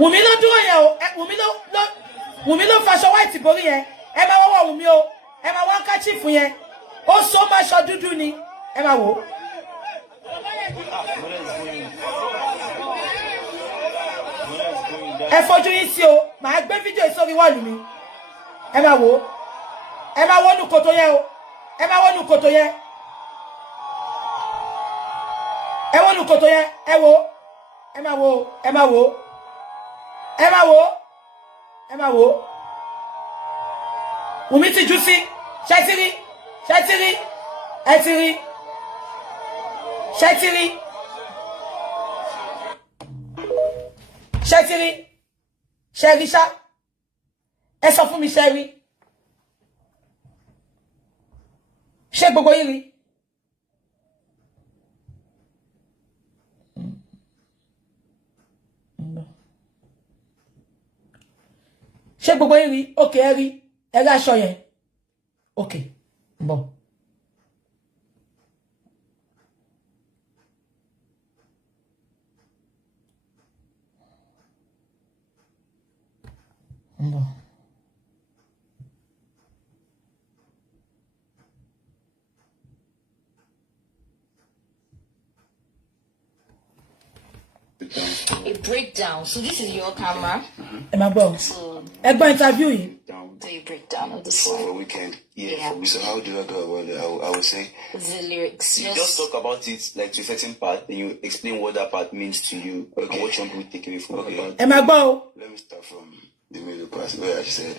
Wùmí ló dúró yẹn o. Wùmí ló faṣọ white borí yẹn. Ẹ máa wọ́wọ́ Wùmí o. Ẹ máa wọ́n káchífù yẹn. Ó so máa ṣọ dúdú ni. Ẹ máa wò. Ẹ fojú yín sí o. Màá gbé fídíò sórí wọ́ọ̀lù mi. Ẹ máa wò. Ẹ máa wọ́nú kòtò yẹn o. Ẹ máa wọ́nú kòtò yẹn. Ẹ wọ́nú kòtò yẹn. Ẹ wò. Ẹ máa wò. Ẹ máa wò. Ẹ máa wò. Ẹ máa wò. Wùmí ti jú sí. Ṣẹ́tìrí. Ṣẹ́tìrí. Ẹ ti rí. Ṣẹ́tìrí. Ṣẹ́tìrí. Ṣẹ́rí ṣá. Ẹ sọ fún mi ṣẹ́rí. Ṣé gbogbo yín rí? Ṣé gbogbo yín rí? Okay, ẹ rí. Ẹ rí aṣọ yẹn. Okay. Bon. Bon. A breakdown. So this is your camera. Am I wrong? So interview you. Do a breakdown of the song for a weekend. Yeah. So how do I go about it? I would say the lyrics. You just talk about it like to a certain part, and you explain what that part means to you, okay, and what you want to take away from it. Am I wrong? Let me start from the middle part where I said,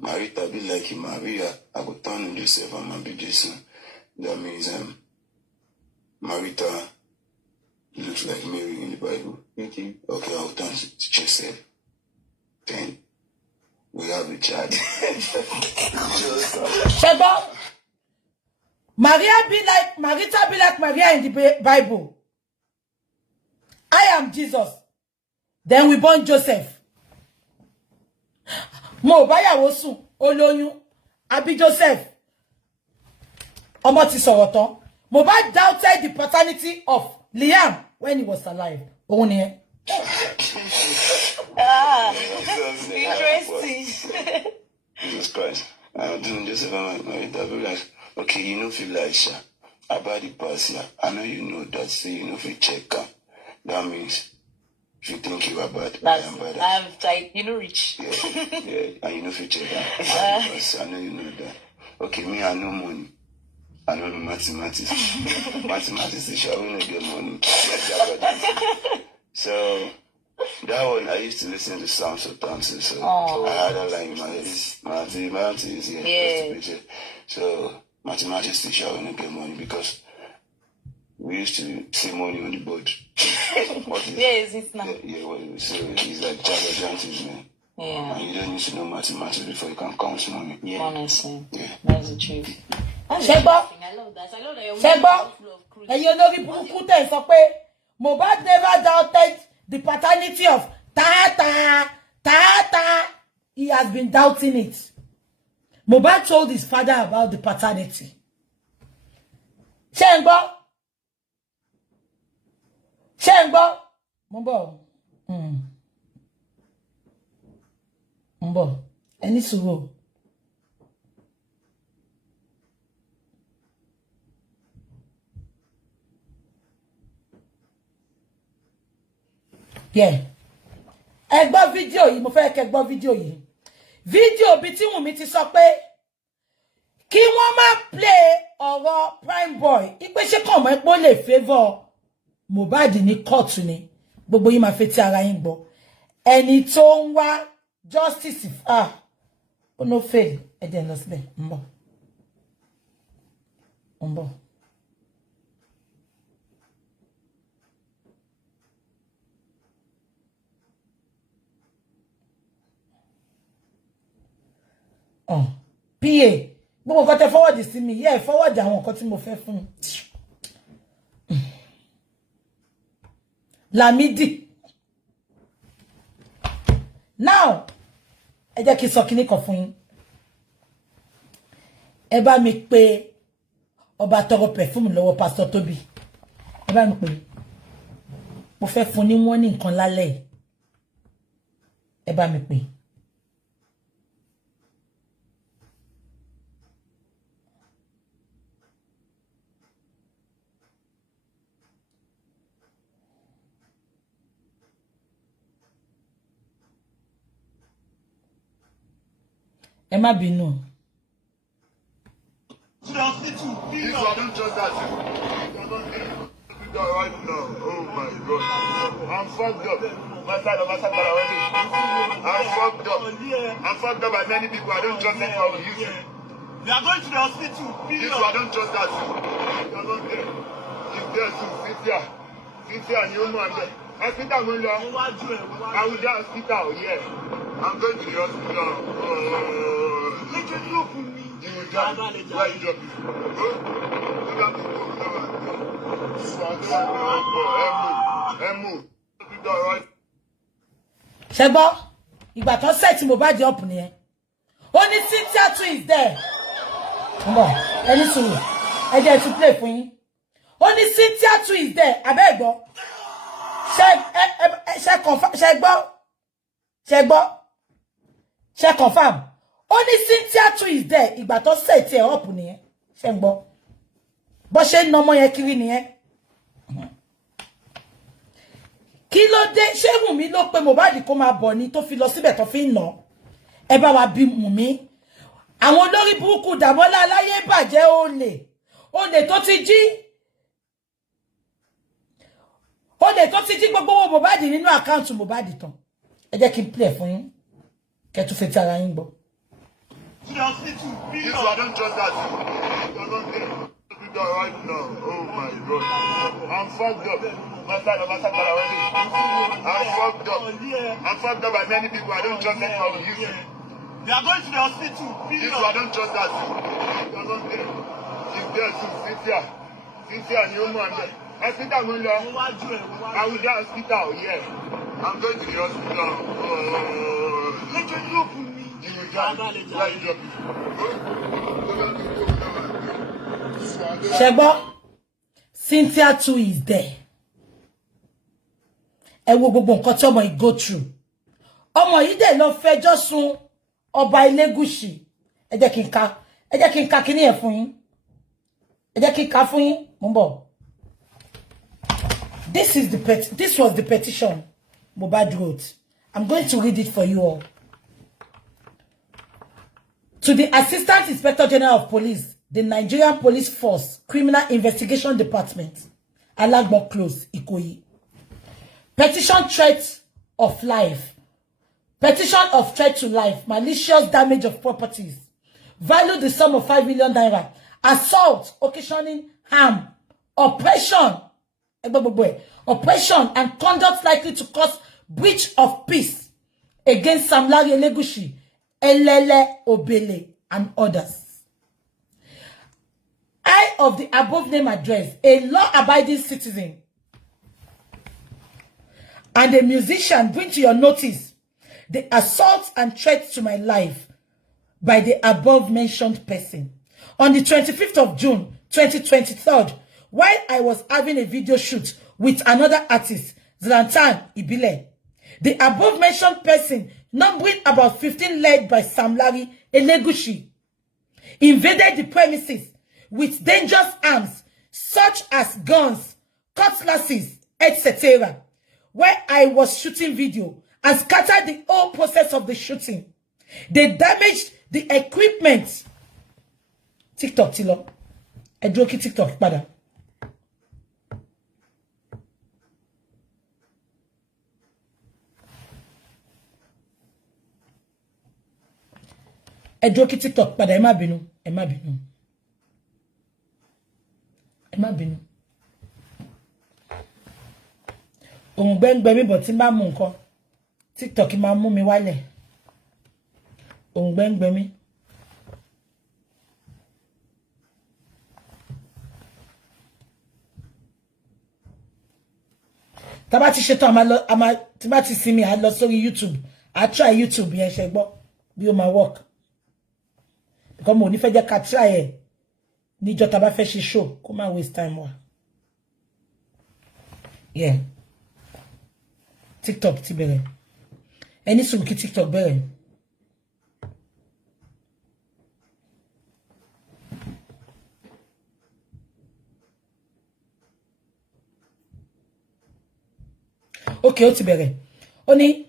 Marita be like Maria, I will turn Joseph and my be Jason. That means Marita looks like Mary in the Bible. Okay, I'll turn to Joseph. Then we have a child. Sheba, Marita be like Maria in the Bible. I am Jesus. Then we born Joseph. Mo baya wosu olóyún abi Joseph. Ọmọ ti sọ̀rọ̀ tán. Mohbad doubted the paternity of Liam when he was alive. Òun ni ẹ. Interesting. Jesus Christ. I'm doing Joseph and Marita be like, okay, you know feel like Sha. About the past here. I know you know that, so you know if you check her. That means if you think you are bad, I am bad. I'm like, you know, rich. Yeah, and you know if you check her. I know you know that. Okay, me, I know money. I know mathematics. Mathematics is sure we don't get money. So that one I used to listen to songs sometimes. So I had a line in my head. Mathematics, yeah. So mathematics teacher we don't get money because we used to see money on the board. Where is it now? So it's like Java man. Yeah. And you don't need to know mathematics before you can count money. Yeah. Honestly. Yeah. That's the truth. Sheba. I love that. I love that you're Sheba. And you know the sọ pé Mohbad never doubted the paternity of Tata. He has been doubting it. Mohbad told his father about the paternity. Shengbo. Mbo. Any suru. Yeah. Ẹ gbọ́ fídíò yìí, mo fẹ́ kẹ́ gbọ́ fídíò yìí. Fídíò bí tí Wùmí ti sọ pé kí wọ́n má play ọ̀rọ̀ Prime Boy. Ipe ṣe kàn mọ́ pé ó lè favor Mohbad ní court ni. Gbogbo yín máa fẹ́ tí ara yín gbọ́. Ẹni tó ń wá justice ó no fail. Ẹ dẹ̀ lọ síbẹ̀. Ń bọ̀. PA gbogbo nǹkan tẹ́ forward sí mi forward àwọn nǹkan tí mo fẹ́ fún Lamidi. Now ẹ jẹ́ kí sọ kíní kan fún yín. Ẹ bá mi pè ọba tọrọ perfume lọ́wọ́ Pastor Tobi. Ẹ bá mi pè mo fẹ́ fún ní wọ́n ní nǹkan lálẹ́ ẹ bá mi pè. Ẹ má bínú. If I don't trust that, right now. Oh my God, I'm fucked up. I'm fucked up. I'm fucked up by many people. I don't trust anyone. We are going to the hospital. If I don't trust that, you're not there. If there's Cynthia, and you know I'm there. Hospital, I will just hospital. Yeah, I'm going to the hospital. You will drive. Where you drop Ṣẹ́gbọ́, ìgbà tó set Mohbad up nìyẹn. Ó ní Cynthia too is there. Mbọ̀, ẹni sùúrù. Ẹ jẹ́ to play fún yín. Ó ní Cynthia too is there. Abẹ́ gbọ́. Ṣé confirm. Only Cynthia too is there. Ìgbà tó set ẹ up nìyẹn. Ṣé ń gbọ́. Bó ṣe no mo yẹn kiri nìyẹn. Kí ló dé ṣé Wùnmí ló pé Mohbad kó máa bọ̀ ni tó fi lọ síbẹ̀ tó fi ń nà. Ẹ bá wa bí Wùnmí. Àwọn olórí burúkú Dàmọ́lá aláyé bàjẹ́ olè tó ti jí. Olè tó ti jí gbogbo owó Mohbad nínú account Mohbad tán. Ẹ jẹ́ kí n play fún yín. Kẹ́ tún fetí ara yín gbọ́. If I don't trust that, you're not there. Right now. Oh my God, I'm fucked up. I'm fucked up. I'm fucked up by many people. I don't trust anyone. We are going to the hospital. If I don't trust that, you're not there. If there's Cynthia, and you know I'm there. Hospital, I will just hospital. Yeah, I'm going to the hospital. You will drive. Where you drop Ṣẹ́gbọ́, Cynthia too is there. Ẹ wo gbogbo nǹkan tí ọmọ yìí go through. Ọmọ yìí dẹ̀ lọ fẹjọ́ sùn Oba Elegushi. Ẹ jẹ́ kí n ka kíní ẹ̀ fún yín. Ẹ jẹ́ kí n ka fún yín. Mo ń bọ̀. This was the petition Mohbad wrote. I'm going to read it for you all. To the Assistant Inspector General of Police, the Nigerian Police Force Criminal Investigation Department, Alagbo Close, Ikoyi. Petition threat of life. Petition of threat to life. Malicious damage of properties. Value the sum of 5 million naira. Assault, occasioning harm. Oppression. Oppression and conduct likely to cause breach of peace against Oba Elegushi, Elele Obele, and others. I, of the above name address, a law-abiding citizen and a musician, bring to your notice the assault and threats to my life by the above-mentioned person. On the 25th of June, 2023, while I was having a video shoot with another artist, Zlatan Ibile, the above-mentioned person, numbering about 15, led by Oba Elegushi, invaded the premises with dangerous arms such as guns, cutlasses, etc., where I was shooting video, and scattered the whole process of the shooting. They damaged the equipment. TikTok, Tilo. I joke TikTok, madam. I joke TikTok, but Emma Binu. Òun gbẹ́ngbẹ́ mi bọ̀ tí n bá mú nǹkan. TikTok máa mú mi wálẹ̀. Òun gbẹ́ngbẹ́ mi. Tá bá ti ṣe tán tí bá ti sinmi a lọ sórí YouTube. I try YouTube yẹn ṣe gbọ́ bí ó máa work. Because mo ní fẹ́ jẹ́ ká try ẹ̀ níjọ́ tá bá fẹ́ ṣe show kó má waste time wa. Yeah. TikTok ti bẹ̀rẹ̀. Ẹni sùúrù kí TikTok bẹ̀rẹ̀. Okay, ó ti bẹ̀rẹ̀. Ó ní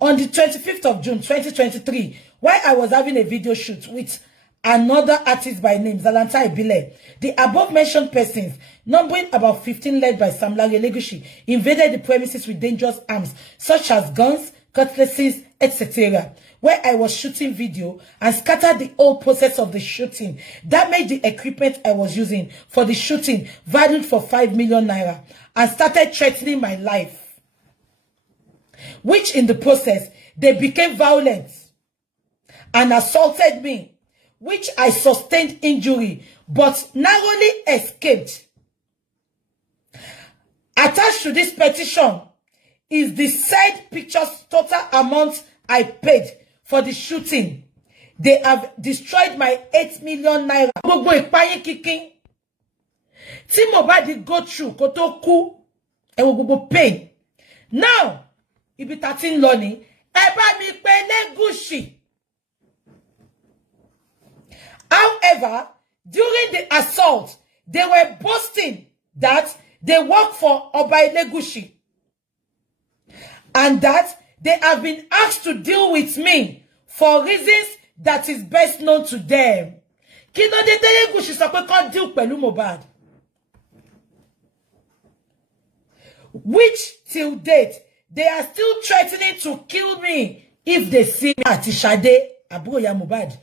on the 25th of June 2023, while I was having a video shoot with another artist by name Zalanta Ibile, the above mentioned persons, numbering about 15 led by Oba Elegushi, invaded the premises with dangerous arms such as guns, cutlasses, etc., where I was shooting video, and scattered the whole process of the shooting, damaged the equipment I was using for the shooting, valued for 5 million naira, and started threatening my life. Which in the process, they became violent and assaulted me, which I sustained injury, but narrowly escaped. Attached to this petition is the said picture's total amount I paid for the shooting. They have destroyed my 8 million naira. Gbogbo ìpayín kíkín tí Mohbad go through kó tó kú, ẹ wo gbogbo pain. Now, ibi tá ti ń lọ ni, ẹ bá mi pe Elegushi. However, during the assault, they were boasting that they work for Oba Elegushi and that they have been asked to deal with me for reasons that is best known to them. Kí ló dé Elegushi sọ pé kó deal pẹ̀lú Mohbad? Which till date, they are still threatening to kill me if they see me. Àti Ṣadé, àbúrò ya Mohbad.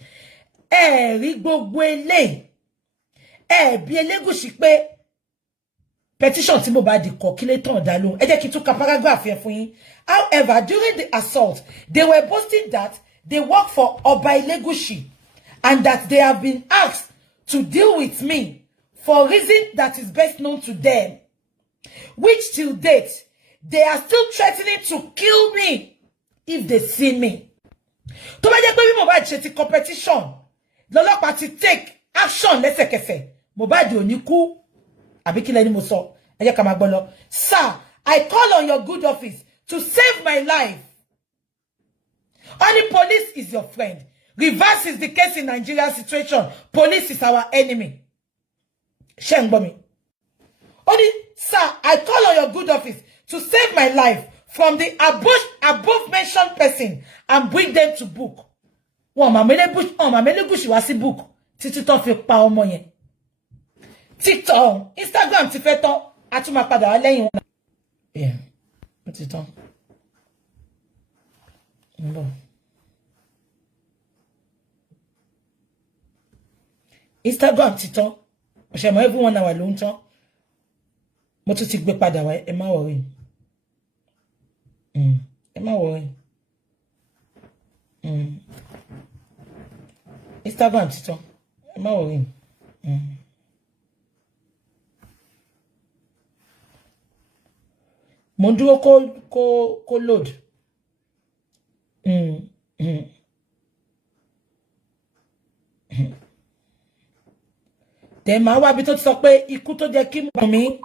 Rí gbogbo eléyìí. Bí Elegushi pé petition tí Mohbad kọ kí lè tán dá lóhùn. Ẹ jẹ́ kí n tún ka paragraph yẹn fún yín. However, during the assault, they were boasting that they work for Oba Elegushi and that they have been asked to deal with me for reason that is best known to them. Which till date, they are still threatening to kill me if they see me. Tó bá jẹ́ pé bí Mohbad ṣe ti competition, lọ́lọ́pàá ti take action lẹ́sẹ̀kẹsẹ̀. Mohbad ò ní kú. Àbí kí lẹ́ni mo sọ. Ẹ jẹ́ ká máa gbọ́ lọ. Sir, I call on your good office to save my life. Only police is your friend. Reverse is the case in Nigerian situation. Police is our enemy. Ṣé ń gbọ́ mi? Only, sir, I call on your good office to save my life from the above mentioned person and bring them to book. Wọ́n ma Elegushi wá sí book títí tó fi pa ọmọ yẹn. TikTok, Instagram ti fẹ́ tán, a tún máa padà wá lẹ́yìn wọn. Yeah, ó ti tán. Nbọ̀. Instagram ti tán. Ó ṣe mọ́ every 1 hour ló ń tán. Mo tún ti gbé padà wá, ẹ má worry. Ẹ má worry. Instagram ti tán. Ẹ má worry. Mo ń dúró kó load. Tẹ̀ máa wá bí tó ti sọ pé ikú tó jẹ́ kí mọ̀ mí.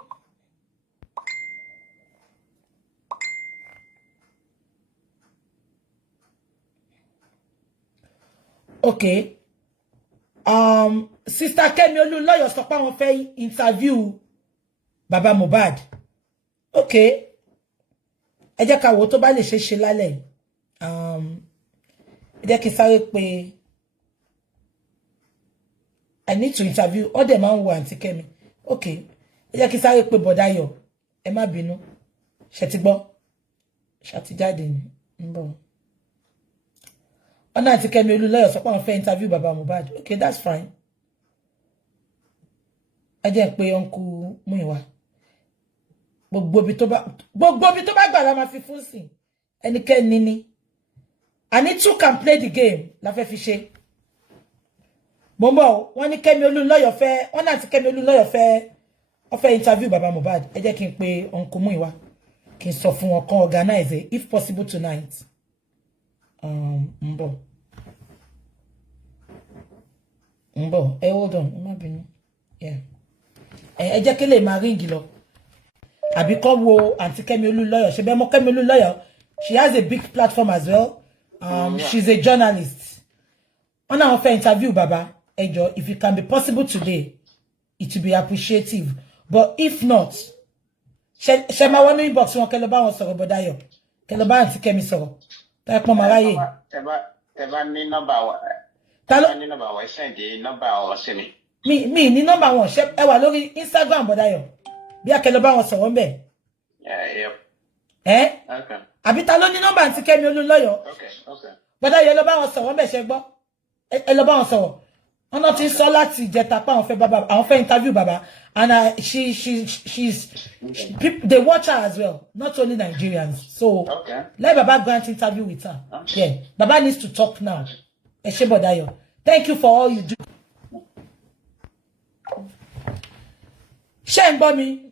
Okay. Sister Kemi Olunloyo sọ pé wọ́n fẹ́ interview Baba Mohbad. Okay. Ẹ jẹ́ ká wò tó bá lè ṣe lálẹ́. Ẹ jẹ́ kí sáré pé I need to interview all the man who Auntie Kemi. Okay. Ẹ jẹ́ kí sáré pé Bọ̀dáyọ̀. Ẹ má bínú. Ṣé ti gbọ́? Ṣé ti jáde ni? Nbọ̀. Ọ̀nà Auntie Kemi Olunloyo sọ pé wọ́n fẹ́ interview Baba Mohbad. Okay, that's fine. Ẹ jẹ́ pé Uncle Muyiwa. Gbogbo bí tó bá gbà la máa fi fún sí. Ẹnikẹ́ni ni. And it too can play the game. La fẹ́ fi ṣe. Mombo, wọ́n ní Kemi Olunloyo fẹ́, wọ́n Auntie Kemi Olunloyo fẹ́ interview Baba Mohbad. Ẹ jẹ́ kí n pé Uncle Muyiwa. Kí n sọ fún wọn kan organize it, if possible tonight. Mbo, hold on, má bínú. Yeah. Ẹ jẹ́ kí lè máa ring lọ. àbí kó wo Aunty Kemi Olúnlọ́yọ̀ ṣe be mo Kemi Olúnlọ́yọ̀ she has a big platform as well she's a journalist on our fair interview baba ejo if it can be possible today it will be appreciative but if not she ma wonu inbox won ke lo ba won sọ̀rọ̀ bodayo ke lo ba Aunty Kemi sọ̀rọ̀ ta pon maraye Teba ní nọ́mbà wa. Talo Ní nọ́mbà wa send nọ́mbà wa sí mi. Mi ní nọ́mbà wọn ṣe ẹ wà lórí Instagram bodayo bí akelo ba wọn sọ̀rọ̀ nbe Okay. Àbí ta ló ní nọ́mbà Aunty Kemi Olúnlọ́yọ̀ Okay. bodayo lọ bá wọn sọ̀rọ̀ nbe ṣe gbọ́ ẹ lọ bá wọn sọ̀rọ̀ ona ti sọ láti jẹta pa àwọn fẹ́ baba àwọn fẹ́ interview baba and they watch her as well not only Nigerians so let baba grant interview with her yeah baba needs to talk now ẹ ṣé bodayo thank you for all you do ṣé ń gbọ́ mi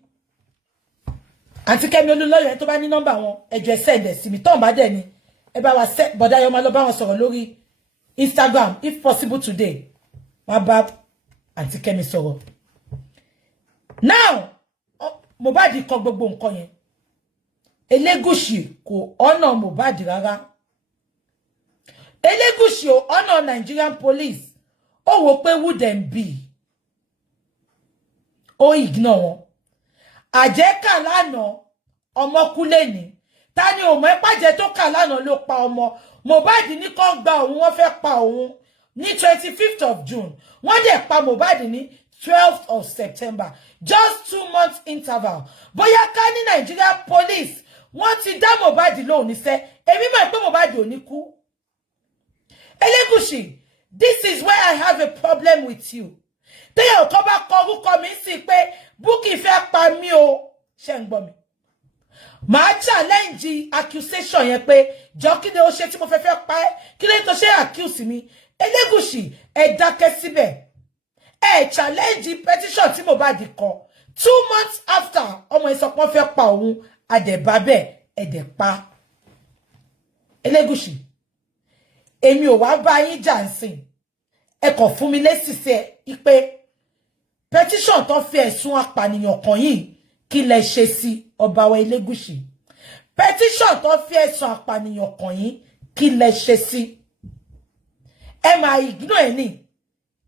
Aunty Kemi Olúnlọ́yọ̀ tó bá ní nọ́mbà wọn ẹ jọ̀ọ́ send ẹ sí mi ton bá dé ni ẹ bá wa set bodayo ma lọ bá wọn sọ̀rọ̀ lórí Instagram if possible today Mohbad Aunty Kemi sọ̀rọ̀ now Mohbad kọ gbogbo nǹkan yẹn Elegushi kò honor Mohbad rárá Elegushi ò honor Nigerian police ó wò pé who them be ó ignore wọn àjẹkà lánàá ọmọ kú lẹ́ni ta ni ò mọ̀ pàjẹ́ tó kà lánàá ló pa ọmọ Mohbad ní kàn gba òun wọ́n fẹ́ pa òun ní 25th of June wọ́n dẹ̀ pa Mohbad ní 12th of September just 2 months interval bóyá ká ní Nigeria police wọ́n ti dá Mohbad lóhùn níṣẹ́ èmi mọ̀ pé Mohbad ò ní kú Elegushi this is where I have a problem with you téyàn kan bá kọ orúkọ mi sí pé Bukky fẹ́ pa mí o ṣé ń gbọ́ mi màá challenge accusation yẹn pé jọ kí ni ó ṣe tí mo fẹ́ pa ẹ́ kí lè tó ṣe accuse mi Elegushi ẹ dákẹ́ síbẹ̀ ẹ challenge petition tí Mohbad kọ 2 months after ọmọ ìsọpọ̀ fẹ́ pa òun adẹ̀bábẹ̀ ẹ̀dẹ̀ pa Elegushi èmi ò wá bá yín jà nsìn ẹ kàn fún mi lésì ṣe ipe petition tó fi ẹ̀sùn apànìyàn kàn yìí kí lẹ ṣe sí ọba wa Elegushi petition tó fi ẹ̀sùn apànìyàn kàn yìí kí lẹ ṣe sí ẹ máa ignore ẹ ní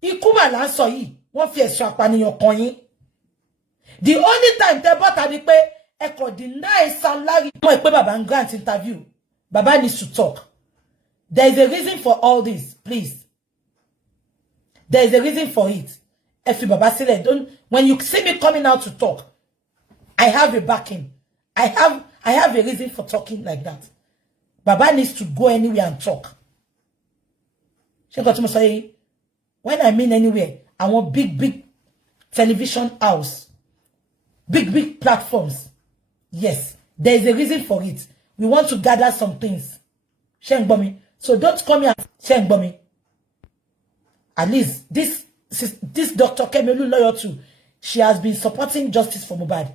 ikú mà là ń sọ yìí wọ́n fi ẹ̀sùn apànìyàn kàn yín the only time tẹ́ bọ́ta ni pé ẹ kò deny Sam Larry mọ̀ pé baba ń grant interview baba needs to talk there is a reason for all this please there is a reason for it if you baba sílẹ̀ don't when you see me coming out to talk I have a backing I have a reason for talking like that baba needs to go anywhere and talk ṣé nǹkan tí mo sọ yìí when I mean anywhere I want big television house big platforms yes there is a reason for it we want to gather some things ṣé ń gbọ́ mi so don't come here ṣé ń gbọ́ mi at least this Dr. Kemi Olúnlọ́yọ̀ too she has been supporting justice for Mohbad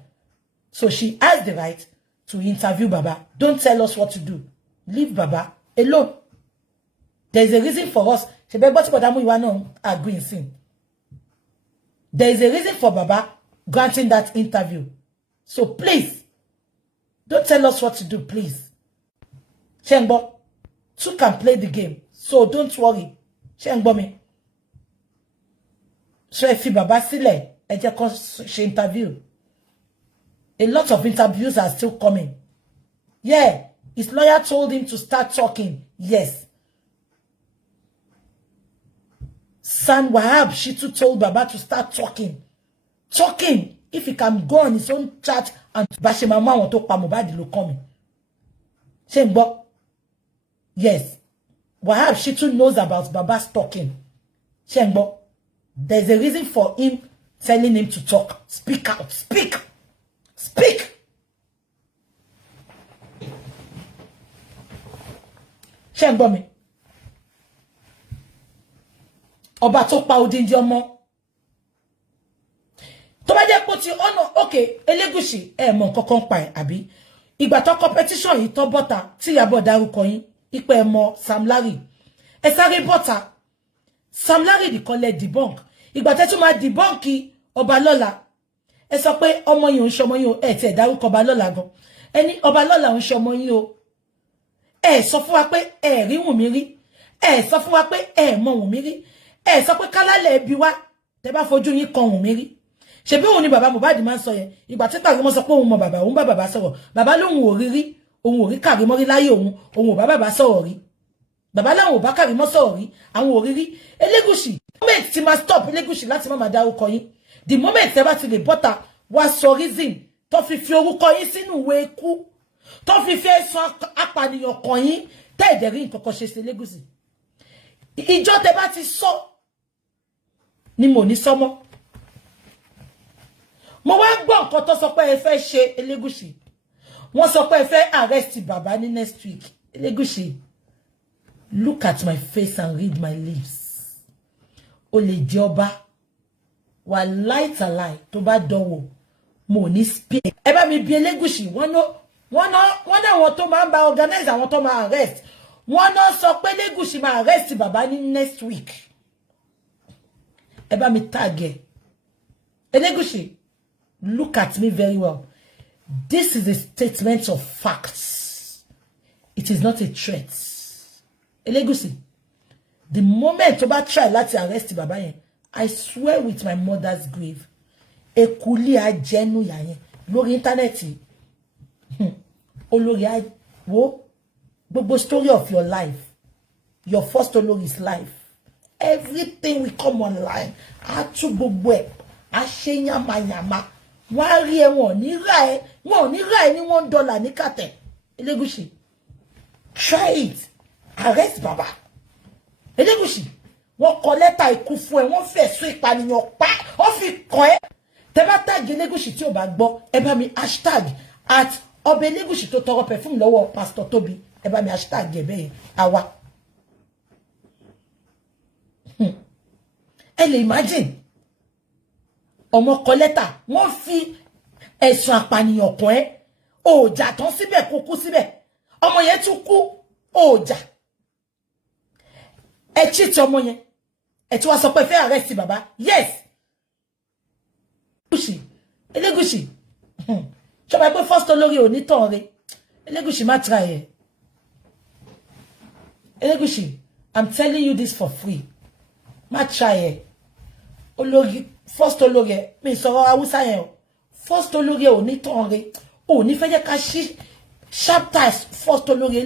so she has the right to interview baba don't tell us what to do leave baba alone there is a reason for us ṣe bẹ́ẹ̀ gbọ́ tí bọ̀dá mú ìwà náà agree sin there is a reason for baba granting that interview so please don't tell us what to do please ṣé ń gbọ́ two can play the game so don't worry ṣé ń gbọ́ mi so if baba sílẹ̀ ẹ jẹ́ kó ṣe interview a lot of interviews are still coming yeah his lawyer told him to start talking yes San Wahab Shitu told baba to start talking if he can go on his own chat and bashe mama won to pa Mohbad ló kàn mí ṣé ń gbọ́ yes Wahab Shitu knows about baba's talking ṣé ń gbọ́ there's a reason for him telling him to talk speak out speak ṣé ń gbọ́ mi ọba tó pa odindi ọmọ tó bá jẹ́ pé ti ọ̀nà okay Elegushi ẹ mọ̀ nǹkankan pa ẹ̀ àbí ìgbà tó competition yìí tó bọ́ta tí Ìyábọ̀ dárúkọ yín ipe ẹ mọ̀ Sam Larry ẹ sáré bọ́ta Sam Larry nìkan lẹ debunk ìgbà tẹ́ tún máa debunk ọba lọ́la ẹ sọ pé ọmọ yín ò ń ṣọmọ yín o ẹ ti ẹ dárúkọ Ọba Lọ́la gan ẹni Ọba Lọ́la ò ń ṣọmọ yín o ẹ sọ fún wa pé ẹ rí Wùnmí rí ẹ sọ fún wa pé ẹ mọ Wùnmí rí ẹ sọ pé kálálẹ̀ bí wá tẹ́ bá fojú yín kan Wùnmí rí ṣebí òun ni bàbá Mohbad máa ń sọ yẹn ìgbà tí Karimo sọ pé òun mọ bàbá òun bá bàbá sọ̀rọ̀ bàbá lóhun ò rí rí òun ò rí Karimo rí láyé òun ò bá bàbá sọ̀rọ̀ rí bàbá láwọn ò bá Karimo sọ̀rọ̀ rí àwọn ò rí rí Elegushi moment tí máa stop Elegushi láti má máa dárúkọ yín the moment tẹ́ bá ti lè bọ́ta wá sọ reason tó fi orúkọ yín sínú ìwé ikú tó fi sọ apànìyàn kan yín tẹ́ ẹ̀dẹ̀ rí nǹkan kan ṣe sí Elegushi ìjọ tẹ́ bá ti sọ ni mo ní sọmọ mo wá gbọ́ nǹkan tó sọ pé ẹ fẹ́ ṣe Elegushi wọ́n sọ pé ẹ fẹ́ arrest bàbá ní next week Elegushi look at my face and read my lips o lè jẹ́ ọba wà láìtàláì tó bá dánwò mo ní speak ẹ bá mi bi Elegushi wọ́n náà wọn tó máa ń bá organize àwọn tó máa arrest wọ́n náà sọ pé Elegushi máa arrest bàbá ní next week ẹ bá mi tag ẹ Elegushi look at me very well. This is a statement of facts. It is not a threat. Elegushi, the moment you try láti arrest bàbá yẹn, I swear with my mother's grave, ekuli ajenu ya yẹn lórí internet. Olórí wo gbogbo story of your life. Your first olóri's life. Everything will come online. Atu gbogbo ẹ, a ṣe yamayama. Wọ́n rí ẹ wọ́n ní ra ẹ ní $1 ní kàtẹ́ Elegushi try it arrest baba Elegushi wọ́n kọ lẹ́tà ikú fún ẹ wọ́n fẹ̀sùn ìpànìyàn pa wọ́n fi kàn ẹ́ tẹ́ bá tag Elegushi tí ò bá gbọ́ ẹ bá mi hashtag at Oba Elegushi tó tọrọ perfume lọ́wọ́ Pastor Tobi ẹ bá mi hashtag ẹ bẹ́ẹ̀ àwa ẹ lè imagine ọmọ kọ lẹ́tà wọ́n fi ẹ̀sùn àpànìyàn kan ẹ́ òòjà tán síbẹ̀ kó kú síbẹ̀ ọmọ yẹn tún kú òòjà ẹ cheat ọmọ yẹn ẹ tí wá sọ pé fẹ́ arrest bàbá yes Elegushi ṣọba pé first olórí ò ní tàn rẹ Elegushi má try ẹ Elegushi I'm telling you this for free má try ẹ olórí first olórí ẹ mi sọ̀rọ̀ Hausa yẹn o first olórí ẹ ò ní tàn rẹ ò ní fẹ́ jẹ́ ká ṣí chapter first olórí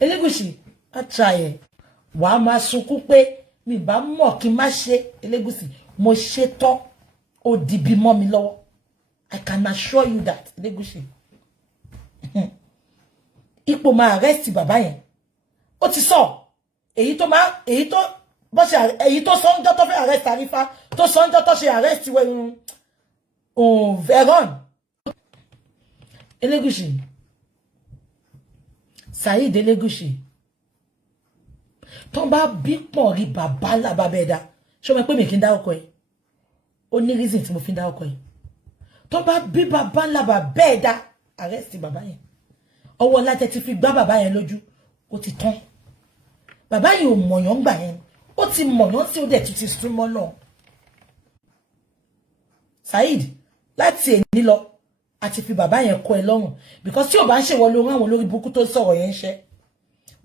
Elegushi á try ẹ wàá máa sunkún pé mi bá mọ̀ kí n má ṣe Elegushi mo ṣe tán ó dìbì mọ́ mi lọ́wọ́ I can assure you that Elegushi ipò máa arrest bàbá yẹn ó ti sọ èyí tó bó ṣe èyí tó sọ́njọ́ tó fẹ́ arrest Arifa tó sọ́njọ́ tó ṣe arrest Veron Elegushi Saheed Elegushi tó bá bí pọ̀ rí bàbá làbàbẹ̀dá ṣó mọ̀ pé mi kì í dá ọkọ ẹ̀ ó ní reason tí mo fi dá ọkọ ẹ̀ tó bá bí bàbá làbàbẹ̀dá arrest bàbá yẹn ọwọ́ láti ti fi gbá bàbá yẹn lójú ó ti tán bàbá yìí ò mọ̀yàn gbà yẹn ó ti mọ̀yàn tí ó dẹ̀ tún ti súnmọ́ náà Saheed láti èní lọ àti fi bàbá yẹn kọ ẹ lọ́rùn because tí ò bá ń ṣèwọ ló rán àwọn olórí burúkú tó sọ̀rọ̀ yẹn ṣẹ́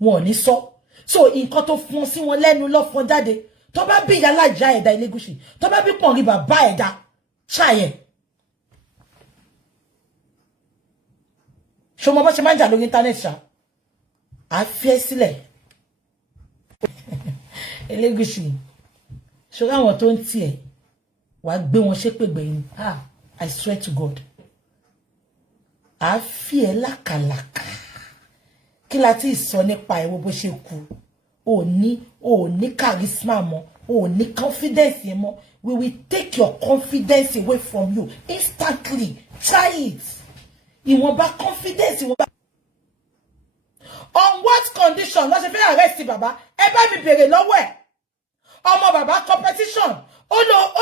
wọn ò ní sọ so nǹkan tó fún sí wọn lẹ́nu lọ́fọ́n jáde tó bá bí ìyá lájà ẹ̀dá Elegushi tó bá bí pọ̀n rí bàbá ẹ̀dá ṣáyẹn ṣo mo bá ṣe máa ń jà lórí internet ṣá a fẹ́ sílẹ̀ Elegushi ṣo ráwọn tó ń tiẹ̀ wàá gbé wọn ṣépè gbẹ̀yìn I swear to God a fi ẹ́ lákàlàkà kí la ti sọ nípa ẹ̀ wo bó ṣe kú o ní charisma mọ́ o ní confidence yẹn mọ́ we will take your confidence away from you instantly try it ìwọ̀nba confidence ìwọ̀nba. On what condition ló ṣe fẹ́ arrest bàbá ẹ bá mi bèrè lọ́wọ́ ẹ̀ ọmọ bàbá competition ó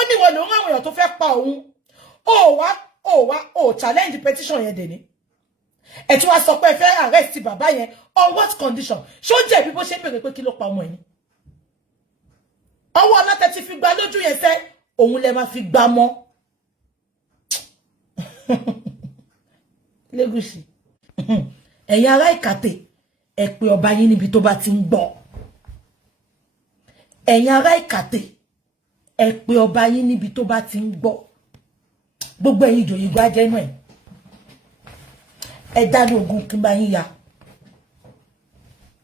níwọ̀n ló ń rán àwọn èèyàn tó fẹ́ pa òun ó challenge petition yẹn dè ní ẹ tí wàá sọ pé ẹ fẹ́ arrest bàbá yẹn on what condition ṣó jẹ̀bi bó ṣe ń bèrè pé kí ló pa ọmọ yẹn ọwọ́ ọlọ́tẹ̀ ti fi gba lójú yẹn sẹ́ òun lẹ máa fi gbá mọ́. Elegushi. Ẹ̀yin ará Ìkàtè, ẹ pé ọba yín níbi tó bá ti ń gbọ́. Ẹ̀yin ará Ìkàtè, ẹ pé ọba yín níbi tó bá ti ń gbọ́. Gbogbo ẹ̀yin ìjòyè gbá jẹ́nu ẹ̀. Ẹ dá ní ogun kí n bá yín ya.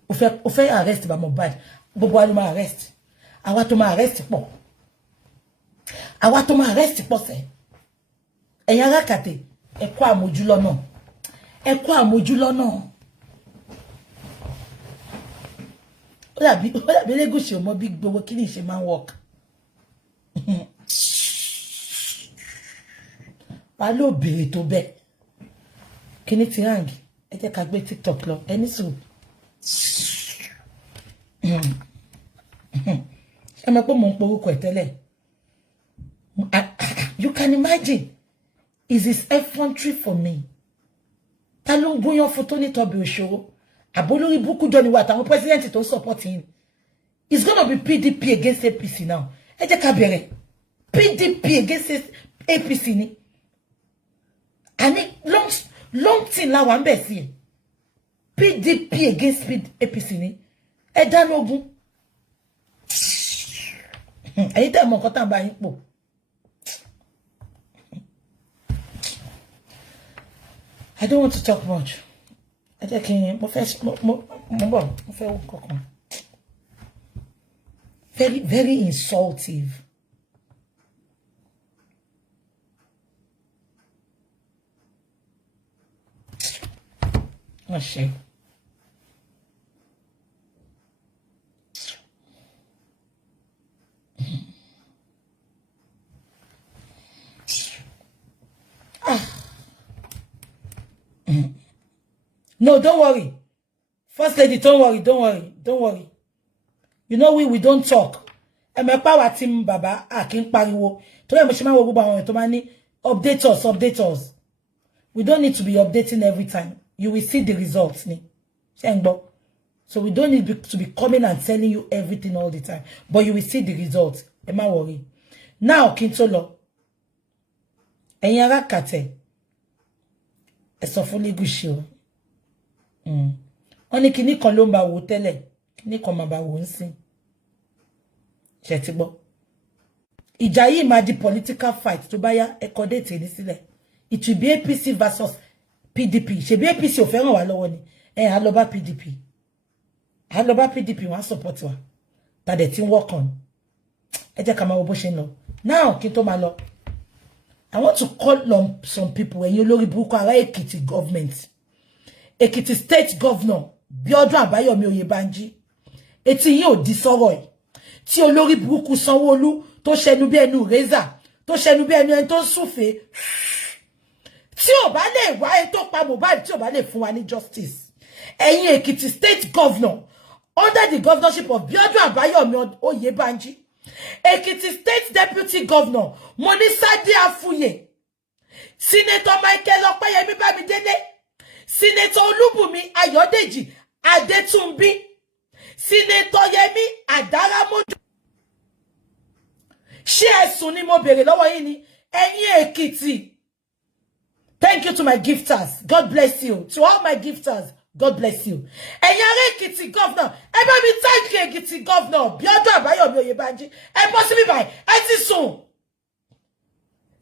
Ó fẹ́ arrest bá Mohbad. Gbogbo wa ló máa arrest. Àwa tó máa arrest pọ̀. Àwa tó máa arrest pọ̀ sẹ́. Ẹ̀yin ará Ìkàtè, ẹ kú àmójú lọ́nà. Ẹ kú àmójú lọ́nà. Ó dàbí Elegushi ọmọ bí gbogbo kíni ṣe máa ń work. Wá ló béèrè tó bẹ́ẹ̀. Kíni ti hang? Ẹ jẹ́ ká gbé TikTok lọ. Ẹni sùn. Ẹ mọ̀ pé mò ń porúkọ ẹ̀ tẹ́lẹ̀. You can imagine. Is his effrontery for me? Ta ló ń gúnyán fún tó ní Tobi Òṣòro? Àbólórí burúkú jọ ni wà táwọn president tó support him. It's gonna be PDP against APC now. Ẹ jẹ́ ká bẹ̀rẹ̀. PDP against APC ni. Ani long thing la wà ń bẹ̀ sí. PDP against APC ni. Ẹ dáná ogun. Ẹ̀yin tẹ́ mọ̀ nǹkan tá ń bá yín pọ̀. I don't want to talk much. I just can't. Very, very insultive. Oh shit. No, don't worry. First lady, don't worry. You know we don't talk. And my power team, Baba, King Pariwo. Update us. We don't need to be updating every time. You will see the results. So we don't need to be coming and telling you everything all the time. But you will see the results. Am I worry? Now, Kintolo. Enyara Kate. Esofo Elegushi. Wọ́n ní kíní kan ló ń bá wo tẹ́lẹ̀, kíní kan máa bá wo ńsìn. Ṣé ti gbọ́? Ìjà yìí máa di political fight tó bá yá ẹ̀kọ́ déètì ní sílẹ̀. It will be APC versus PDP. Ṣé bí APC ò fẹ́ràn wá lọ́wọ́ ni? Á lọ bá PDP. Á lọ bá PDP wọ́n support wa. Tá dẹ̀ ti work on. Ẹ jẹ́ ká máa wo bó ṣe ń lọ. Now kí n tó máa lọ. I want to call on some people ẹ̀yin olórí burúkú ará Ekiti government. Ekiti state governor Biodun Abayomi Oyebanji etí yín ò di sọ̀rọ̀ ẹ̀ tí olórí burúkú Sanwó-Olú tó ṣẹnu bí ẹnu reza tó ṣẹnu bí ẹnu ẹni tó súfè tí ò bá lè wá ẹ tó pa Mohbad tí ò bá lè fún wa ní justice ẹ̀yin Ekiti state governor under the governorship of Biodun Abayomi Oyebanji Ekiti state deputy governor Monisade Afuye Senator Michael Opeyemi Bamidele Senator Olúbùnmi Ayọ̀dèjì Adétúnbí Senator Yẹmí Adaramojo ṣé ẹ̀sùn ni mo béèrè lọ́wọ́ yín ni ẹ̀yin Èkìtì. Thank you to my gifters. God bless you. To all my gifters, God bless you. Ẹ̀yin ará Èkìtì governor, ẹ bá mi thank Èkìtì governor Biodun Abayomi Oyebanji. Ẹ bọ́ sí mi báyìí, ẹ ti sùn.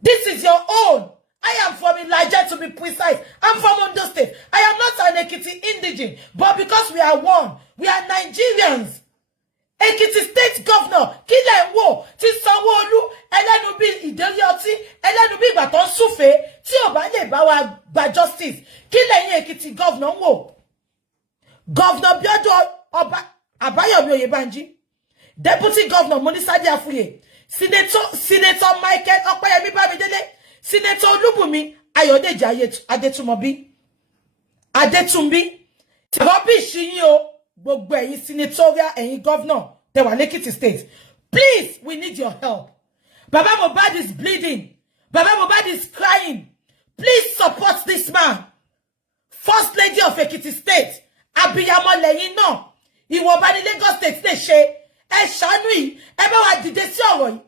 This is your own. I am from Elijah to be precise. I'm from Ondo State. I am not an Ekiti indigene. But because we are one, we are Nigerians. Ekiti State Governor, Kílẹ̀ ń wò, tí Sanwó-Olú, ẹlẹ́nu bí ìdérí ọtí, ẹlẹ́nu bí ìgbà tó ń súfèé, tí ò bá lè bá wa gba justice. Kílẹ̀ yín Ekiti Governor ń wò. Governor Biodun Abayomi Oyebanji. Deputy Governor Monisade Afuye. Senator Michael Opeyemi Bamidele. Senator Olúbùnmi Ayọ̀dèjì Adétúnbí. Rubbish yín o. Gbogbo ẹ̀yin senatorial ẹ̀yin governor tẹ́ wà l'Ekiti state. Please, we need your help. Baba Mohbad is bleeding. Baba Mohbad is crying. Please support this man. First Lady of Ekiti state. Abiyamọ lẹ́yìn náà. Ìwọ̀nba ní Lagos state lè ṣe. Ẹ ṣàánú yìí. Ẹ bá wa dìde sí ọ̀rọ̀ yìí.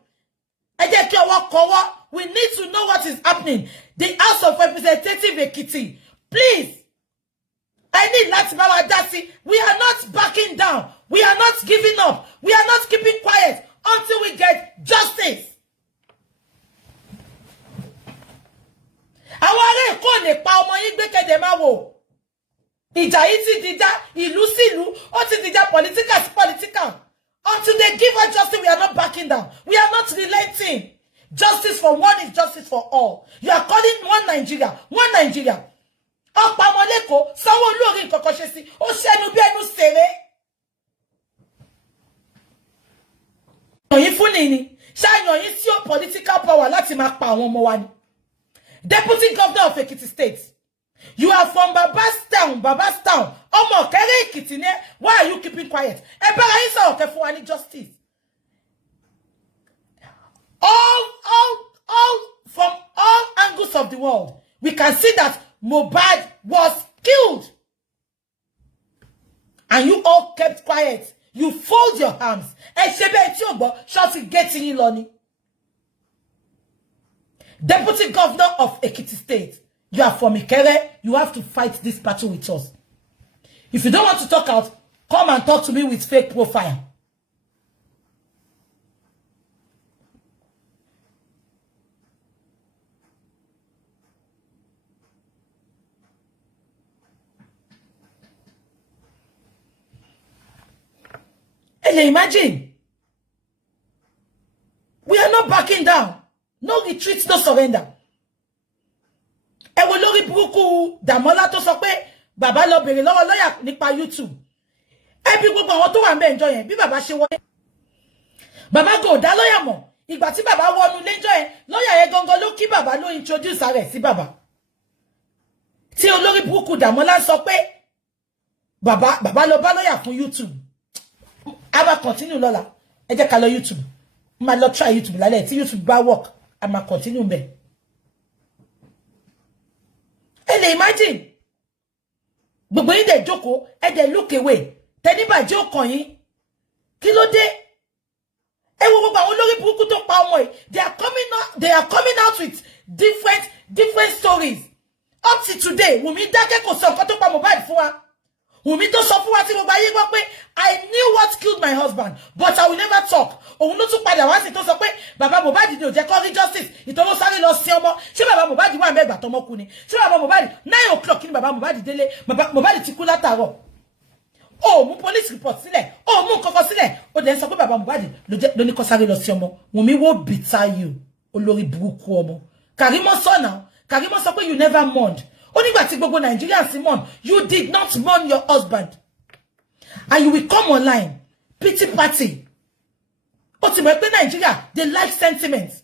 We need to know what is happening. The House of Representatives Ekiti, please. I need Latibawa Dasi. We are not backing down. We are not giving up. We are not keeping quiet until we get justice. Àwọn ará Èkó lè pa ọmọ yín gbé kéde máa wò. Ìjà yìí ti dìjà ìlú sí ìlú, ó ti dìjà political sí political. Until they give us justice, we are not backing down. We are not relenting. Justice for one is justice for all. You are calling one Nigeria. One Nigeria. Ọ̀pọ̀ ọmọ lẹ́kọ̀ọ́ sanwó olórí nǹkan ṣe sí ó ṣẹnu bí ẹnu ṣeré. Yín fún ni ṣáàyàn yín sí ó political power láti máa pa àwọn ọmọ wa ni. Deputy Governor of Ekiti State, you are from Baba's Town. Ọmọ Kere Ekiti ne. Why are you keeping quiet? Ẹ bá yín sọ̀rọ̀ kẹ́ fún wa ní justice. All from all angles of the world, we can see that Mohbad was killed. And you all kept quiet. You fold your arms. Deputy Governor of Ekiti State, you are from Ikere. You have to fight this battle with us. If you don't want to talk out, come and talk to me with fake profile. Imagine. We are not backing down. No retreat, no surrender. Ewo lórí burúkú Damola tó sọ pé bàbá lọ bèrè lọ́wọ́ lawyer nípa YouTube. Bí gbogbo àwọn tó wà ńbẹ̀ ńjọ́ yẹn bí bàbá ṣe wọlé. Bàbá go dá lawyer mọ̀. Ìgbà tí bàbá wọnú lẹ́jọ́ yẹn, lawyer yẹn gangan ló kí bàbá ló introduce rẹ̀ sí bàbá. Tí olórí burúkú Damola sọ pé bàbá lọ bá lawyer fún YouTube. I will continue Lola. I just call YouTube. I will try YouTube. Let YouTube bá work. I will continue me. And imagine. Gbogbo yín dé jókòó, ẹ dé look away. Tẹ́ni bá jẹ́ ọkàn yín. Kí ló dé? Ẹ wo gbogbo àwọn olórí burúkú tó pa ọmọ yìí. They are coming out with different stories. Up to today, Wùmí dákẹ́ kò sọ nǹkan tó pa Mohbad fún wa. Wùmí tó sọ fún wa tí gbogbo ayé gbọ́ pé I knew what killed my husband, but I will never talk. Òun ló tún padà wá sí tó sọ pé bàbá Mohbad ni ò jẹ́ kó rí justice. Ìtọ́wọ́ sáré lọ sí ọmọ. Ṣé bàbá Mohbad wà ńbẹ̀ ìgbà tọ́mọ kú ni? Ṣé bàbá Mohbad 9 o'clock ni bàbá Mohbad délé? Mohbad ti kú látàárọ̀. Ó mú police report sílẹ̀. Ó mú nǹkan sílẹ̀. Ó dẹ̀ sọ pé bàbá Mohbad ló ní kó sáré lọ sí ọmọ. Wùmí wo bitter you. Olórí burúkú ọmọ. Karimo sọ now. Karimo sọ pé you never mourned. Only tí gbogbo Nigerians mourn, you did not mourn your husband. And you will come online, pity party. But in Nigeria, they like sentiments.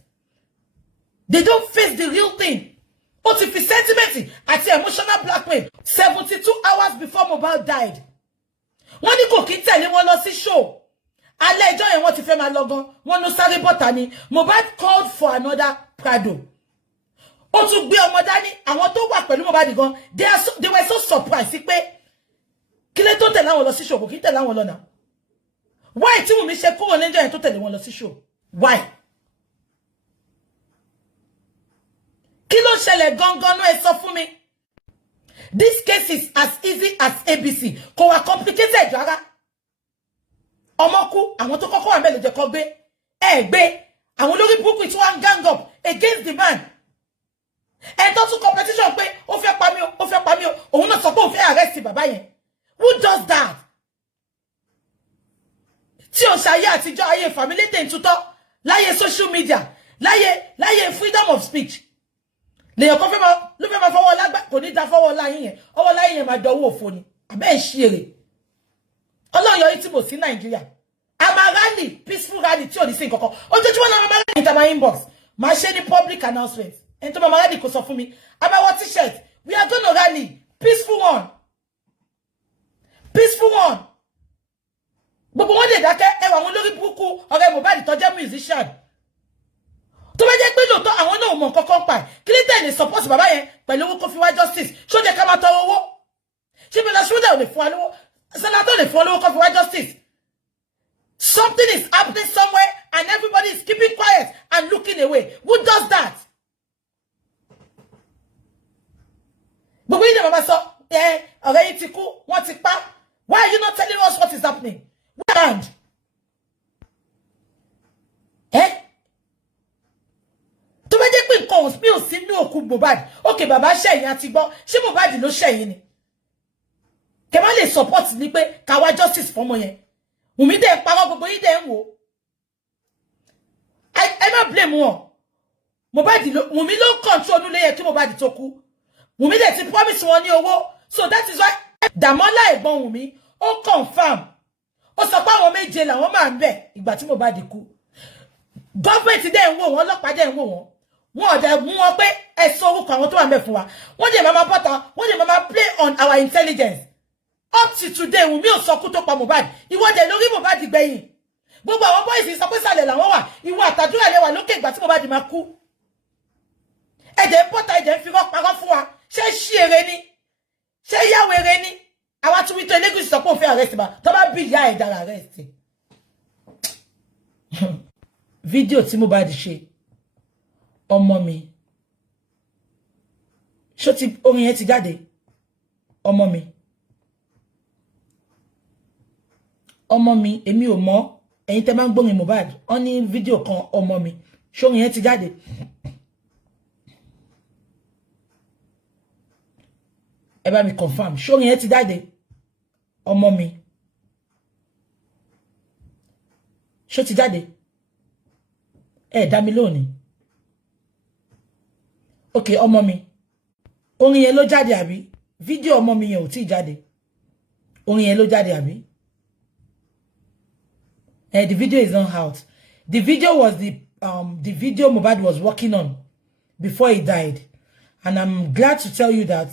They don't face the real thing. But if it's sentiment, I say emotional blackmail. 72 hours before Mohbad died. When you go tell him one lost his show. Alẹ́ ẹjọ́ yẹn wọ́n ti fẹ́ máa lọ́gán. Wọ́n no sáré bọ́ta ni. Mohbad called for another Prado. Ó tún gbé ọmọ dání àwọn tó wà pẹ̀lú Mohbad gan they were so surprised pé kí lè tó tẹ̀lé àwọn lọ sí show kò kí tẹ̀lé àwọn lọ náà. Why tí Wùmí ṣe kúrò lẹ́jọ́ yẹn tó tẹ̀lé wọn lọ sí show? Why? Kí ló ṣẹlẹ̀ gangan náà ẹ sọ fún mi? This case is as easy as ABC. Kò wá complicated rárá. Ọmọ kú àwọn tó kọ́kọ́ wà ńbẹ̀ ló jẹ́ kó gbé. Gbé àwọn olórí burúkú tí wọ́n gang up against the man. And that's competition pé ó fẹ́ pa mí o òun náà sọ pé ó fẹ́ arrest bàbá yẹn. Who does that? Tí ó ṣayé àtijọ́ ayé family ten tutọ́ láyé social media láyé freedom of speech. Lèyàn kan ló fẹ́ máa fọwọ́ lágbà kò ní da fọwọ́ láyé yẹn ọwọ́ láyé yẹn máa dọwọ́ òfò ni àbẹ́ ìṣeré. Ọlọ́run yọ ìtìbò sí Nàìjíríà. A máa rally peaceful rally tí ò ní sí nǹkan kan. Ojoojúmọ́ náà máa rally ìtàmà inbox máa ṣe ní public announcement. And to my rally, for me, about t-shirt. We are going to rally. Peaceful one. Peaceful one. But one day that I want to look or Mohbad to jẹ́ musician. To be jẹ́ pé lóòótọ́ àwọn náà mọ nǹkan kan pa. Clinton is supposed bàbá yẹn pẹ̀lú kó fi wá justice. Ṣó jẹ́ ká máa tọrọ owó. Ṣé bí la ṣúdà ò lè fún wa lówó. Senator lè fún wa lówó kó fi wá justice. Something is happening somewhere and everybody is keeping quiet and looking away. Who does that? But we never saw, why are you not telling us what is happening? And tó bá jẹ́ pé nǹkan ò spill sínú òkú Mohbad. Okay, bàbá ṣẹ̀yìn àti gbọ́. Ṣé Mohbad ló ṣẹ̀yìn ni? Kẹ́ má lè support ní pé ká wá justice fọ́mọ yẹn. Wùmí dẹ̀ parọ́ gbogbo yín dẹ̀ ń wò. I má blame wọn. Mohbad Wùmí ló control nule yẹ kí Mohbad tó kú. Wùmí dẹ̀ ti promise wọn ní owó. So that is why Dàmọ́lá ẹ̀gbọ́n Wùmí ó confirm. Ó sọ pé àwọn méje làwọn máa ń bẹ̀ ìgbà tí Mohbad kú. Government dẹ̀ ń wò wọ́n, ọlọ́pàá dẹ̀ ń wò wọ́n. Wọ́n dẹ̀ mú wọn pé ẹ sọ orúkọ àwọn tó wà ńbẹ̀ fún wa. Wọ́n dẹ̀ máa bọ́ta, wọ́n dẹ̀ máa play on our intelligence. Up to today, Wùmí ò sọ kú tó pa Mohbad. Ìwọ dẹ̀ lórí Mohbad gbẹ̀yìn. Gbogbo àwọn boys sọ pé sàlẹ̀ làwọn wà. Ìwọ àtàdúrà lẹ wà lókè ìgbà tí Mohbad máa kú. Ẹ̀jẹ̀ bọ́ta ẹ̀jẹ̀ fi rọ́ parọ́ fún wa. Ṣé ṣí ere ni? Ṣé yáwó ere ni? Àwa tún wí tó Elegushi sọ pé òun fẹ́ arrest ba. Tó bá bí ìyá ẹ̀ dára arrest. Fídíò tí Mohbad ṣe. Ọmọ mi. Ṣó ti orin yẹn ti jáde? Ọmọ mi. Ọmọ mi, èmi ò mọ̀. Ẹ̀yin tẹ́ máa ń gbórin Mohbad. Ó ní fídíò kan ọmọ mi. Ṣó orin yẹn ti jáde? Ẹ bá mi confirm. Ṣó orin yẹn ti jáde? Ọmọ mi. Ṣó ti jáde? Ẹ dá mi lónìí. Okay, ọmọ mi. Orin yẹn ló jáde àbí? Fídíò ọmọ mi yẹn ò tí jáde. Orin yẹn ló jáde àbí? The video is not out. The video was the video Mohbad was working on before he died. And I'm glad to tell you that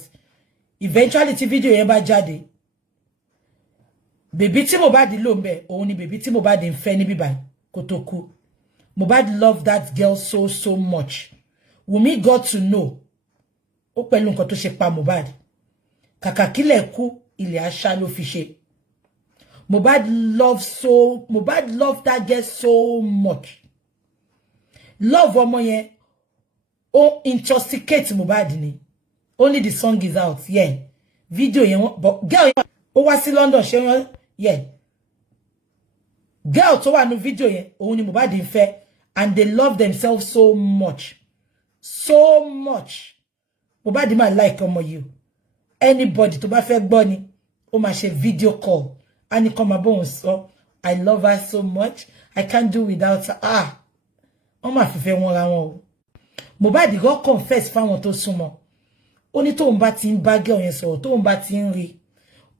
eventually the video yẹn bá jáde. Baby tí Mohbad ló ńbẹ̀, òun ni baby tí Mohbad ń fẹ́ níbí báyìí kó tó kú. Mohbad loved that girl so much. Wùmí got to know. Ó pẹ̀lú nǹkan tó ṣe pa Mohbad. Kàkà kílẹ̀ kú, ilẹ̀ àṣà ló fi ṣe. Mohbad loved that girl so much. Love ọmọ yẹn ó intoxicate Mohbad ni. Only the song is out. Yeah. Video yẹn but girl yẹn ó wá sí London ṣe wọ́n. Yeah. Girl tó wà ní video yẹn òun ni Mohbad ń fẹ́, and they love themselves so much. So much. Mohbad máa like ọmọ yìí. Anybody tó bá fẹ́ gbọ́ ni ó máa ṣe video call. And he come about so I love her so much. I can't do without her. Ọmọ àfẹ́fẹ́ wọn ra wọn o. Mohbad go confess fáwọn tó súnmọ́. Ó ní tóun bá ti ń bá girl yẹn sọ̀rọ̀, tóun bá ti ń rí.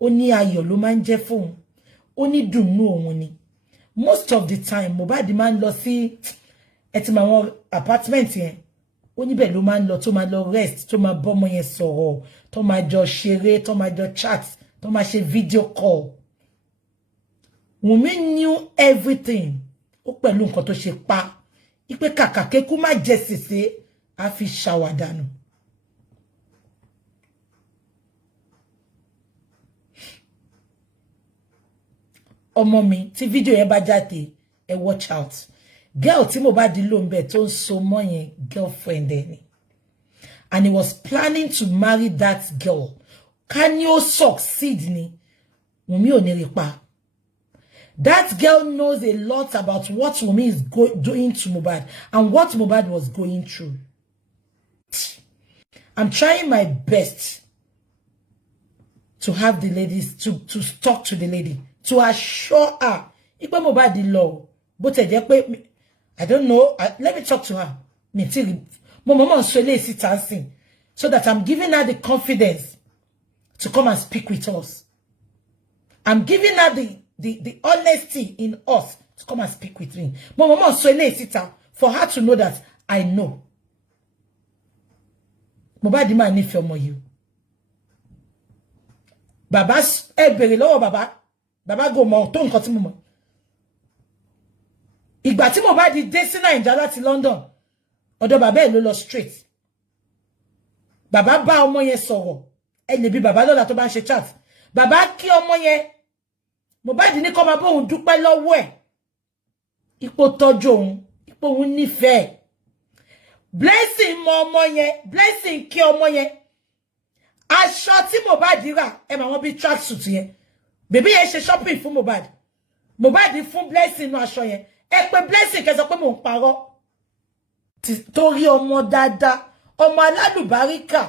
Ó ní ayọ̀ ló máa ń jẹ́ fóun. Ó ní dùnnú òun ni. Most of the time Mohbad máa ń lọ sí ẹtì máwọn apartment yẹn. Ó ní bẹ́ẹ̀ ló máa ń lọ tó máa lọ rest, tó máa bọ́mọ yẹn sọ̀rọ̀, tó máa jọ ṣeré, tó máa jọ chat, tó máa ṣe video call. Wùmí knew everything. Ó pẹ̀lú nǹkan tó ṣe pa. Ipe kàkà kékú má jẹ sèse á fi ṣàwàdànù. Ọmọ mi tí fídíò yẹn bá jáde, ẹ watch out. Girl tí Mohbad ló ńbẹ̀ tó ń so mọ́ yẹn girlfriend ẹ̀ ni. And he was planning to marry that girl. Can you succeed ni? Wùmí ò ní rí pa. That girl knows a lot about what Wùmí is doing to Mohbad and what Mohbad was going through. I'm trying my best to have the ladies, to talk to the lady, to assure her. Ipe Mohbad law, but I don't know. Let me talk to her. So that I'm giving her the confidence to come and speak with us. I'm giving her the honesty in us to come and speak with me. For her to know that I know. Mohbad ma nífẹ̀ẹ́ ọmọ yìí. Bàbá ẹ bèrè lọ́wọ́ bàbá. Bàbá go mọ tó nǹkan tí mo mọ̀. Ìgbà tí Mohbad dé sí Naija láti London, ọ̀dọ̀ bàbá ẹ̀ ló lọ straight. Bàbá bá ọmọ yẹn sọ̀rọ̀. Ẹ lè bi bàbá lọ́la tó bá ń ṣe chat. Bàbá kí ọmọ yẹn. Mohbad ní kó máa bá òun dúpẹ́ lọ́wọ́ ẹ̀. ipò tọ́jú òun ipò òun nífẹ̀ẹ́ blessing mọ ọmọ yẹn blessing kí ọmọ yẹn aṣọ tí Mohbad rà ẹ mà wọ́n bí tracksuit yẹn bèbí yẹn ṣe shopping fún Mohbad fún blessing no aṣọ yẹn ẹ pé blessing kẹ́ sọ pé mò ń parọ́ torí ọmọ dáadáa ọmọ alálùbáríkà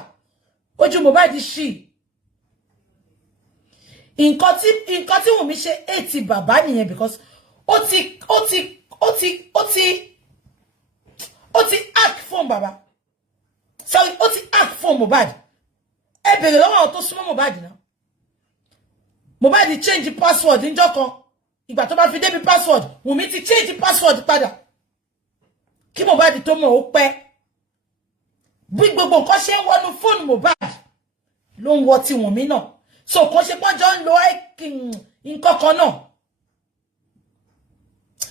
ojú Mohbad ṣì nǹkan tí Wùnmí ṣe 80 bàbá nìyẹn because ó ti act fún bàbá sorry ó ti act fún Mohbad ẹ bèrè lọ́wọ́ tó súnmọ́ Mohbad náà Mohbad change password níjọ́ kan ìgbà tó bá fi débi password Wùnmí ti change password padà kí Mohbad tó mọ̀ ó pẹ́ bí gbogbo nǹkan ṣe ń wọnú fóònù Mohbad ló ń wọ ti Wùnmí náà so kàn ṣe pọ́njọ́ ń lo nǹkan kan náà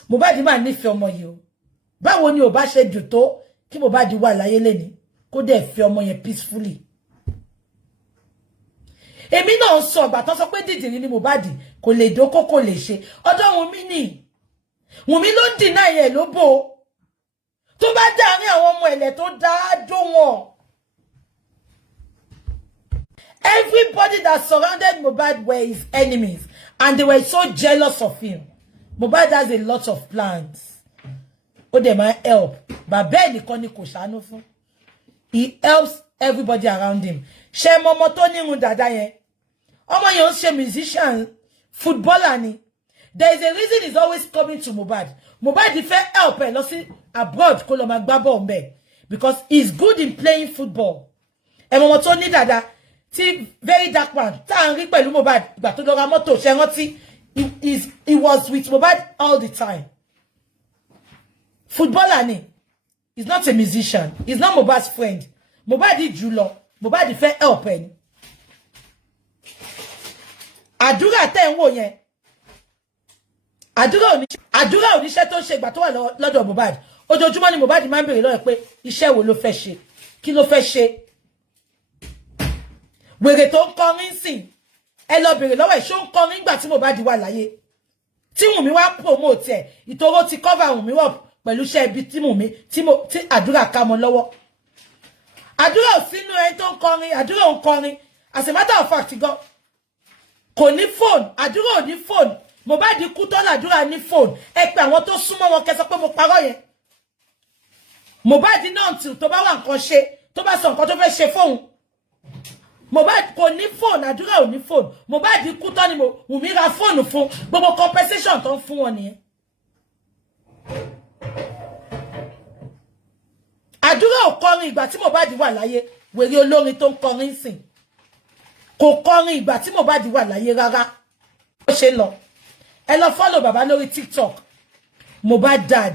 Mohbad máa nífẹ̀ẹ́ ọmọ yìí o báwo ni ò bá ṣe dùn tó kí Mohbad wà láyé lẹ́ni kó dẹ̀ fẹ́ ọmọ yẹn peacefully èmi náà sọ ọgbà tó sọ pé dìdìrín ni Mohbad kò lè dókó kò lè ṣe ọ̀dọ̀ Wùnmí ló ń dìnnà yẹn ló bò ó tó bá dáàrin àwọn ọmọ ẹ̀lẹ̀ tó dáadó wọn. Everybody that surrounded Mohbad were his enemies and they were so jealous of him. Mohbad has a lot of plans. Oh, they might help. But barely koni kò ṣàánú fún. He helps everybody around him. Ṣé momo tó ní run dada yẹn. Ọmọ yẹn ṣe musician, footballer ni. There is a reason he's always coming to Mohbad. Mohbad fẹ́ help ẹ lọ sí abroad kó lọ máa gbá ball ńbẹ̀ because he's good in playing football. Ẹ momo tó ní dada tí very dark man tá ń rí pẹ̀lú Mohbad ìgbà tó lọ ra mọ́tò ṣe rántí he was with Mohbad all the time. Footballer ni. He's not a musician. He's not Mohbad's friend. Mohbad jù lọ. Mohbad fẹ́ help ẹ ni. Àdúrà tẹ́ ń wò yẹn. Àdúrà oníṣẹ́ tó ṣe ìgbà tó wà lọ́dọ̀ Mohbad. Ojoojúmọ́ ni Mohbad máa ń bèrè lọ́wọ́ pé iṣẹ́ wo ló fẹ́ ṣe? Kí ló fẹ́ ṣe? Wèrè tó ń kọrin sìn. Ẹ lọ bèrè lọ́wọ́ ẹ̀ ṣó ń kọrin ìgbà tí Mohbad wà láyé. Tí Wùnmí wá promote ẹ̀, ìtòrò ti cover Wùnmí wọ̀ pẹ̀lú iṣẹ́ ibi tí Wùnmí tí àdúrà ká mọ́ lọ́wọ́. Àdúrà ò sínú ẹni tó ń kọrin, àdúrà ò ń kọrin. As a matter of fact, gan kò ní phone, àdúrà ò ní phone. Mohbad kú tán làdúrà ní phone. Ẹ pé àwọn tó súnmọ́ wọn kẹ́ sọ pé mo parọ́ yẹn. Mohbad náà tí tó bá wà nǹkan ṣe, tó bá sọ nǹkan tó fẹ́ ṣe fóun. Mohbad kò ní phone, àdúrà ò ní phone. Mohbad kú tán ni Wùnmí ra phone fún gbogbo compensation tó ń fún wọn nìyẹn. Àdúrà ò kọrin ìgbà tí Mohbad wà láyé, wèrè olórin tó ń kọrin sìn. Kò kọrin ìgbà tí Mohbad wà láyé rárá. Ó ṣe lọ. Ẹ lọ follow bàbá lórí TikTok. Mohbad dad.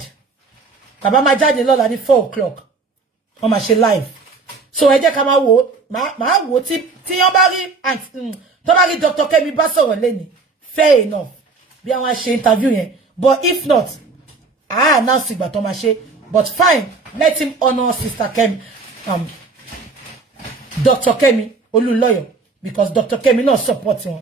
Bàbá máa jáde lọ́la ní 4 o'clock. Wọ́n máa ṣe live. So ẹ jẹ́ ká máa wò, máa wò tí wọ́n bá rí tó bá rí Dr. Kemi bá sọ̀rọ̀ lẹ́ni. Fair enough. Bí àwọn ṣe interview yẹn. But if not, announce ìgbà tó máa ṣe. But fine, let him honor Sister Kemi, Dr. Kemi Olúlọ́yọ̀, because Dr. Kemi not support him.